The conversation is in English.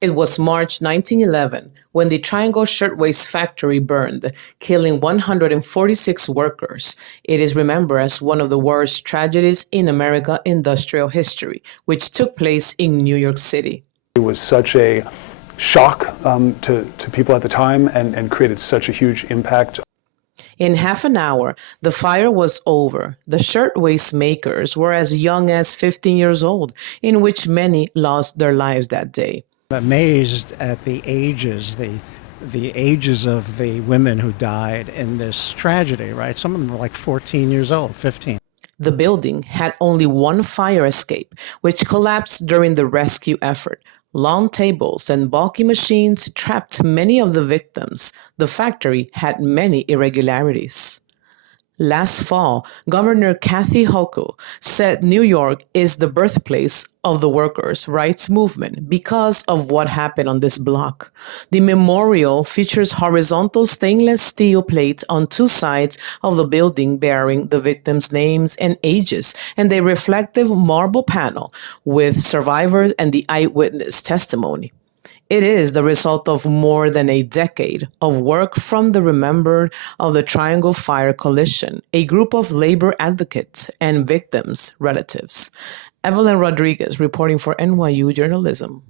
It was March 1911 when the Triangle Shirtwaist factory burned, killing 146 workers. It is remembered as one of the worst tragedies in American industrial history, which took place in New York City. It was such a shock to people at the time and created such a huge impact. In half an hour, the fire was over. The shirtwaist makers were as young as 15 years old, in which many lost their lives that day. Amazed at the ages of the women who died in this tragedy, right? Some of them were like 14 years old, 15. The building had only one fire escape, which collapsed during the rescue effort. Long tables and bulky machines trapped many of the victims. The factory had many irregularities. Last fall, Governor Kathy Hochul said New York is the birthplace of the workers' rights movement because of what happened on this block. The memorial features horizontal stainless steel plates on two sides of the building bearing the victims' names and ages, and a reflective marble panel with survivors and the eyewitness testimony. It is the result of more than a decade of work from the Remembered of the Triangle Fire Coalition, a group of labor advocates and victims' relatives. Evelyn Rodriguez reporting for NYU Journalism.